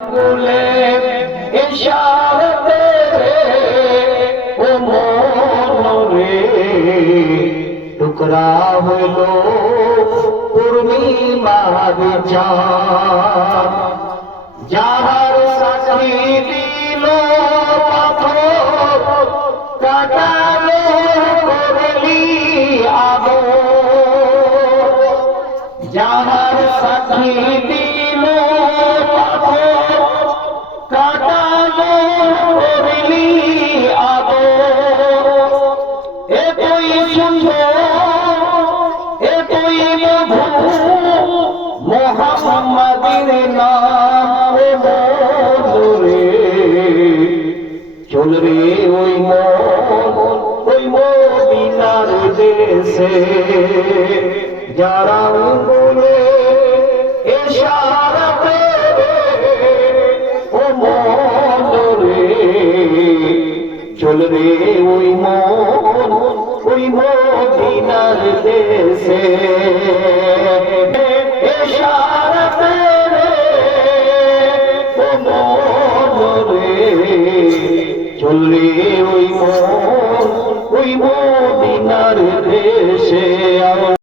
বলে ইশারাতে ও মন রে টুকরা হইল পূর্ণিমার চাঁদ যাহার সাক্ষী দিল পাথর কাটালো করলি আদর যাহার সাক্ষী দিল পাথর কাটালো করলি আদর এতই সুন্দর এতই মধু মোহাম্মদের নাম বন্ধুরে চল রে ওই মদিনার দেশে যারা বলে ইশারাতে ও মন্দরে চল রে ওই মদিনার দেশে ইশারাতে ও মন্দরে চল রে